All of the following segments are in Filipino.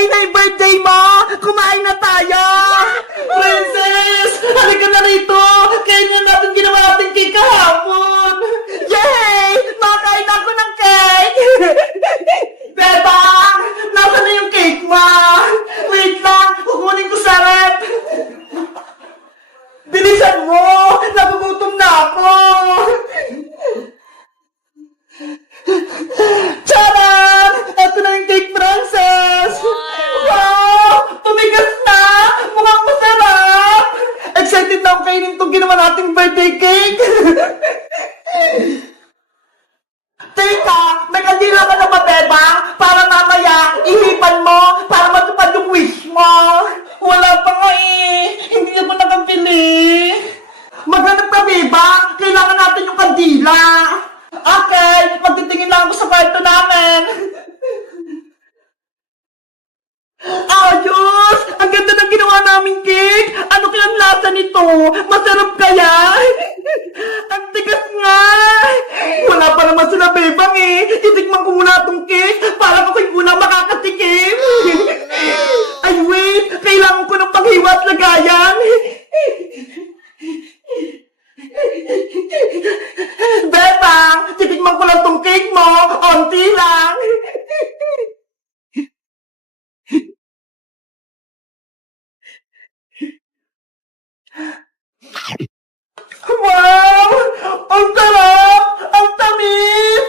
Ngayon na yung birthday mo! Kumain na tayo! Princess! Halika na rito! Kain na natin ginawa natin cake kahapon! Yay! Makain na ako ng cake! Bebang! Nasaan na yung cake mo? Wait lang! Kukunin ko sa rep! Bilisan mo! Nagugutom na ako! Charan! Ito na yung cake, Princess! Wow! Tumigas na! Mukhang masarap! Excited na ako kainin itong ginawa nating birthday cake! Teka! May kandila ka na ba, Bebang? Para mamaya, ihipan mo para matupad yung wish mo! Wala pa nga eh! Hindi ako nakabili! Maghanap ka, Bebang! Kailangan natin yung kandila! Okay, magtitingin lang ako sa kwarto namin. Ayos! Ang ganda ng ginawa naming cake! Ano kayang lasa nito? Masarap kaya? Ang tigas nga! Wala pa naman sila, Bebang eh! Itikman ko muna itong cake para ako'y muna makakatikim! Ay wait! Kailangan ko ng paghiwa at lagayan! Bebang! Titikman ko lang tong cake mo! Onti lang! Wow! Ang sarap! Ang tamis!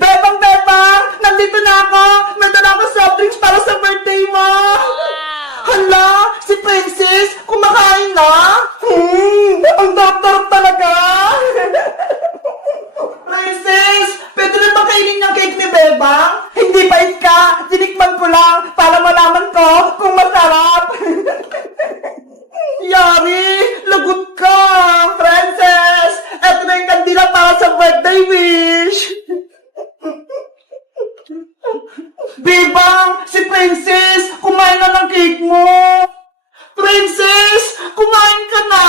Bebang! Bebang! Nandito na ako! May dala ako soft drinks para sa birthday mo! Hala! Si Princess! Kumakain na! Ang darap-darap talaga! Princess! Pwede na ba kainin yung cake ni Bebang? Hindi pait ka! Tinikman ko lang para malaman ko kung masarap! Yari! Lagot ka! Princess! Eto na yung kandila para sa birthday wish! Bebang! Si Princess! Kumain na ng cake mo! Princess! Kumain ka na!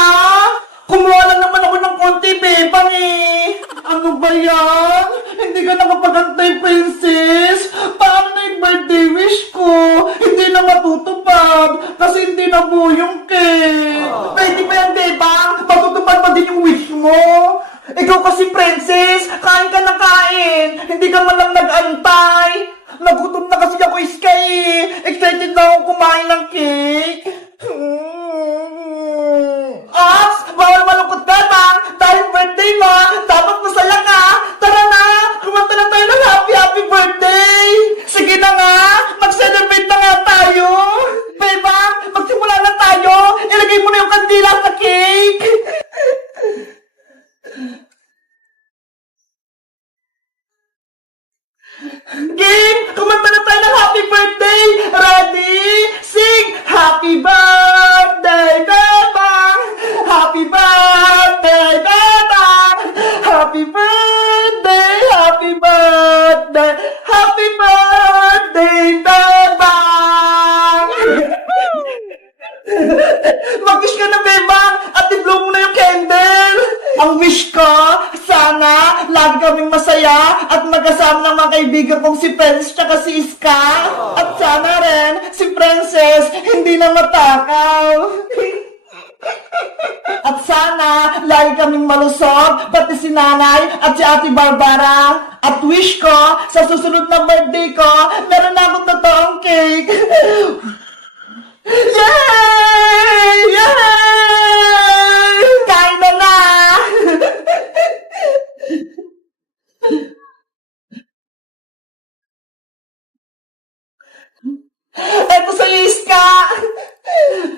Kumuha lang naman ako ng konti, Bebang eh! Ano ba yan? Hindi ka nakapagantay, Princess! Paano na yung birthday wish ko? Hindi na matutupad kasi hindi na buo yung cake! Pwede ba yan, Bebang? Matutupad pa din yung wish mo? Ikaw kasi, Princess! Kain ka na kain! Hindi ka man lang nag-antay! Nagutom na kasi ako, Sky eh! Excited na akong kumain ng cake! Ops! Bawal malungkot ka, Bang! Dahil birthday mo, dapat masaya ka! Tara na! Kumanta na tayo ng happy birthday! Sige na nga! Mag-celebrate na nga tayo! Bebang! Magsimula na tayo! Ilagay mo na yung kandila sa cake! Game! Kumanta na tayo ng happy birthday! Ready? Sing! Happy birthday, Bebang! Happy birthday, Bebang! Happy birthday! Happy birthday! Happy birthday, Bebang! Mag-wish ka na, Bebang! At i-blow mo na yung candle! Ang wish ko, sana lagi kaming masaya at magkasama ng mga kaibigan kong si Prince tsaka si Iska. At sana rin si Princess hindi na matakaw. At sana lagi kaming malusog, pati si Nanay at si Ate Barbara. At wish ko, sa susunod na birthday ko, meron na akong totoong cake. Yay! Yay! Kain na na! Eto sa Iska!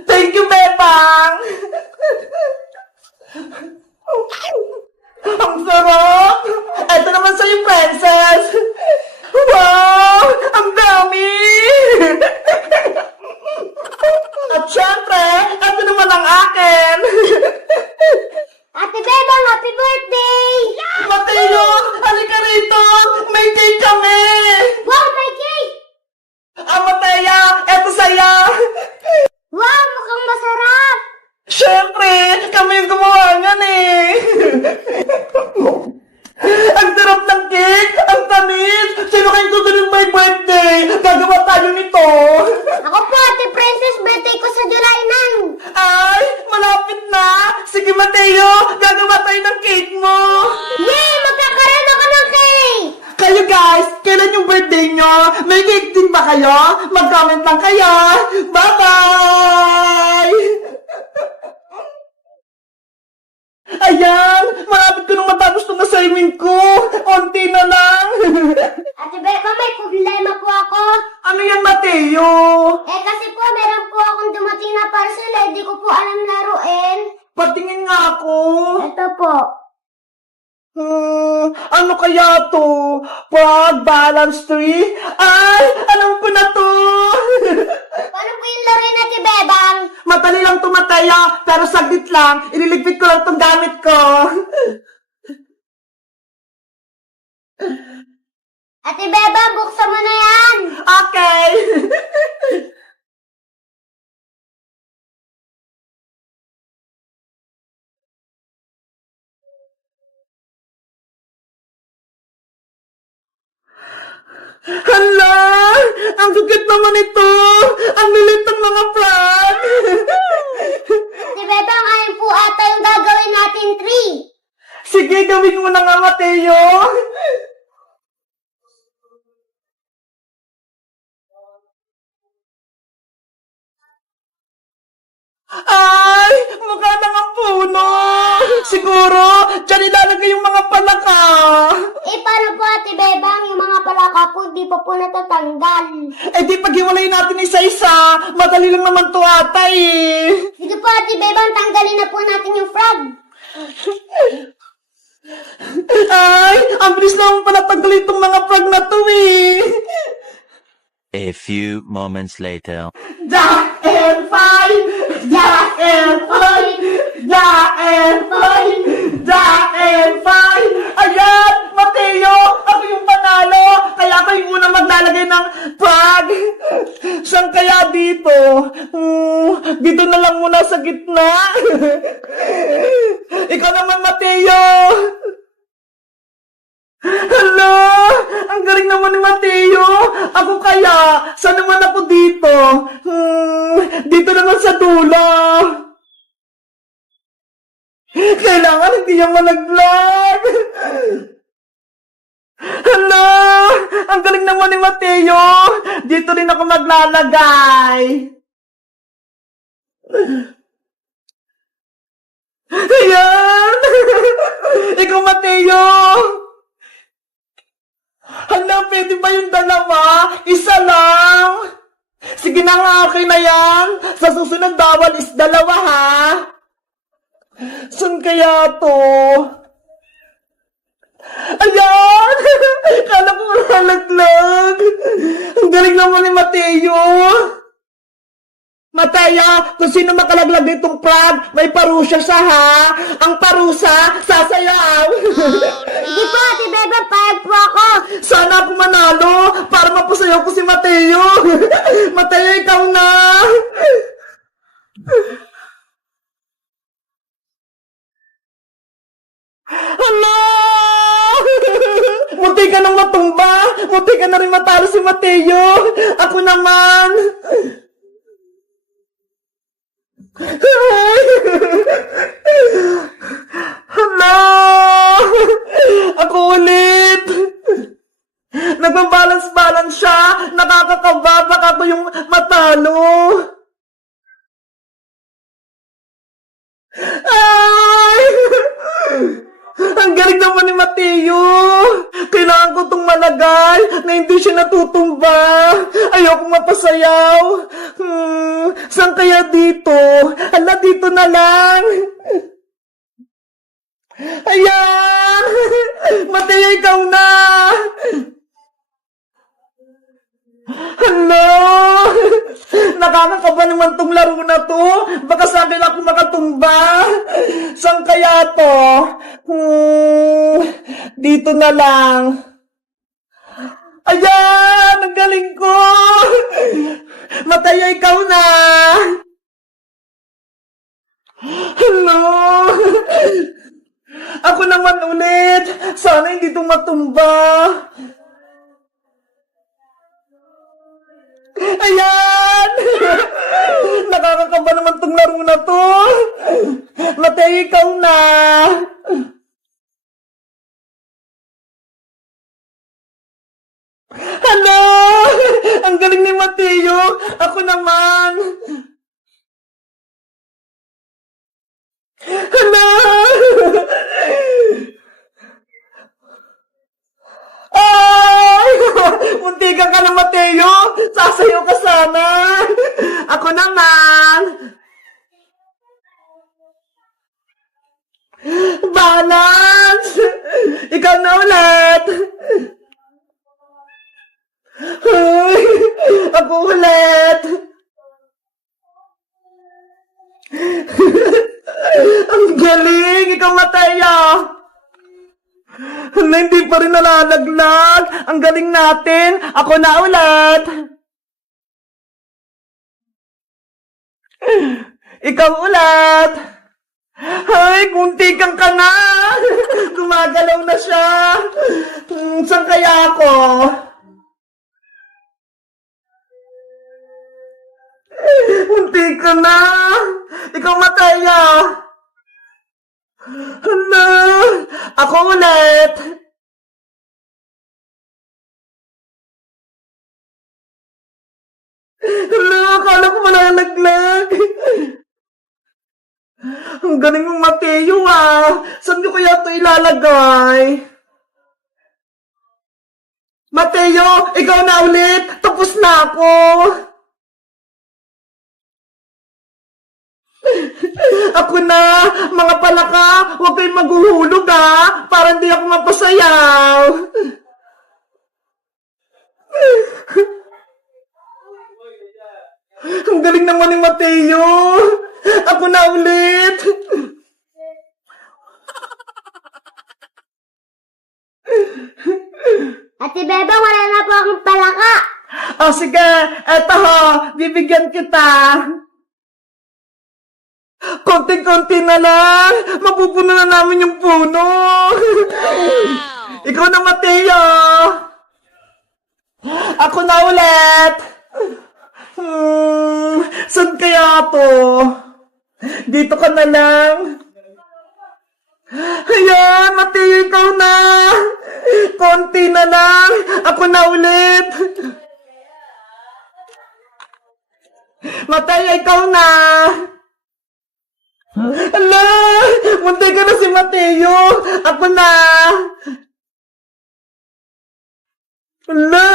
Thank you, Bebang! Ang sarap! Eto naman sa'yo, Princess! Wow! Ang dami! At syempre, eto naman ang akin! Ate Bebang, happy birthday! Mateo! Halika rito! May cake kami! Wow, may cake! Mateo! Eto sa'yo! Wow, mukhang masarap! Syempre! Kami yung gumawa niyan eh! Ang sarap ng cake! Ang tamis! natin yung birthday nyo. May cake din ba kayo? Mag-comment lang kayo. Bye-bye! Ayan! Malapit ko nang matapos itong assignment ko. Onti na lang. Ate Beba, may problema po ako. Ano yan, Mateo? Kasi po, meron po akong dumating na parcel. Di ko po alam laruin. Patingin nga ako. Ito po. Ano kaya to? Pag balance tree? Ay, alam ko na to! Paano po yung laruin, Ate Bebang? Madali lang to, Mateo, pero saglit lang. Ililigpit ko lang tong gamit ko. Ate Bebang, buksan mo na yan. Okay. Hala! Ang gagit naman ito! Ang lilit ng mga plant! Ate Bebang, ayun po ata yung gagawin natin tree. Sige, gawin mo na nga, Mateo! Ay! Mukha na nga puno! Siguro, dyan ilalagay yung mga palaka! Paano po, Ate Bebang, yung mga palaka po, di pa po natatanggal. Di paghiwalay natin isa-isa, madali lang naman to ata eh! Sige po, Ate Bebang, tanggalin na po natin yung frog. Ay! Ang bilis naman pala tanggalin itong mga frog na to eh! A few moments later. Jack and five! Jack and five! Jack and five! Jack and five! Ayan! Mateo! Ako yung panalo! Kaya ako yung unang maglalagay ng frog! Saan kaya dito? Dito na lang muna sa gitna! Ikaw naman, Mateo! Hala! Ang galing naman ni Mateo! Ako kaya? Saan naman ako dito? Dito naman sa dulo! Kailangan hindi niya malaglag! Hala! Ang galing naman ni Mateo! Dito rin ako maglalagay! Ayan! Ikaw, Mateo! Hala, pwede ba yung dalawa? Isa lang! Sige na nga, okay na yan. Sa susunod bawal is dalawa, ha? Saan kaya to? Ayan! Kala ko malalaglag. Ang galing naman ni Mateo. Mateo, kung sino makalaglag nitong frog, may parusa siya, ha? Ang parusa, sasayaw. Sige po, Ate Bebang, payag po ako. Sana ako manalo para mapasayaw ko si Mateo. Mateo, ikaw na. Hala! Munti ka nang matumba. Munti ka na rin matalo si Mateo. Ako naman. Hala! Ako ulit. Nagbabalance-balance siya. Nakakakaba. Baka ako yung matalo. Ay! Ang galing naman ni Mateo. Kailangan ko itong malagay na hindi siya natutumba. Ayoko mapasayaw. Saan kaya dito? Hala, dito na lang. Ayan! Mateo, ikaw na! Hello! Nakakakaba naman tong laro na to. Baka sa akin ako makatumba. Saan kaya to? Dito na lang. Ayan! Ang galing ko! Mataya, ikaw na! Hello! Ako naman ulit! Sana hindi itong matumba! Ayan! Nakakakaba naman tong laro na to. Matay, ikaw na. Ang galing ni Mateo! Ako naman! Hala! Ay! Muntikan ka na, Mateo! Sasayo ka sana! Ako naman! Balance! Ikaw na ulit! Ay! Ako ulit! Ang galing! Ikaw, Mateo! Hala, hindi pa rin nalalaglag. Ang galing natin. Ako na ulit. Ikaw ulit. Ay, muntikan ka na. Gumagalaw na siya. Saan kaya ako? Muntikan na. Ikaw, Mataya. Hala! Ako ulit! Hala! Akala ko malalaglag! Ang galing mong Mateo ah! Saan ko kaya ito ilalagay? Mateo! Ikaw na ulit! Tapos na ako! Ako na! Mga palaka! Huwag kayong maghuhulog ha! Para hindi ako mapasayaw! Ang galing naman ni Mateo! Ako na ulit! Ate Bebang, wala na po akong palaka. O sige, eto ho, bibigyan kita. Konting-konti na lang, mapupuno na namin yung puno. Ikaw na, Mateo. Ako na ulit. Saan kaya to? Dito ka na lang. Ayan, Mateo, ikaw na. Konti na lang. Ako na ulit. Mateo, ikaw na. Ala, muntay ka na si Mateo. Ako na. Ala.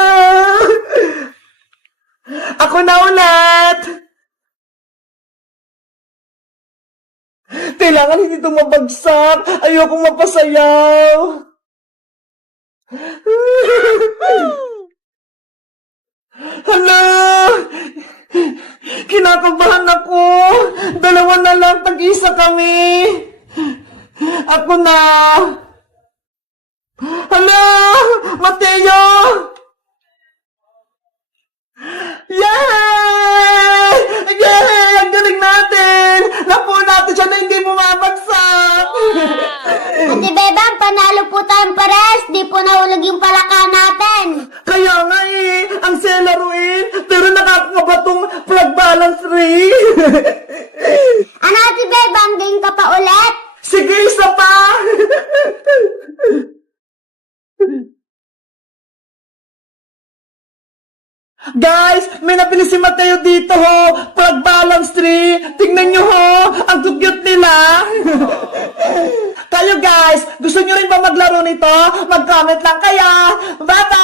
Ako na ulit. Kailangan hindi ito mabagsak. Ayokong mapasayaw. Hala! Kinakabahan ako. Dalawa na lang, tag-isa kami. Ako na. Hala! Mateo! Yay! Yay! Ang galing natin! Napuo natin siya na hindi bumabagsak! Ate Bebang, panalo po tayong pares. Di po nahulog yung palaka natin. Kaya nga eh, ang selaruin, pero nakakabatong flag balance ring. Ano, Ate Bebang, game ka pa ulit? Sige, isa pa! Guys, may napili si Mateo dito ho. Flag balance tree. Tingnan nyo ho. Ang cute nila. Kayo guys, gusto nyo rin ba maglaro nito? Mag-comment lang kaya. Bye-bye!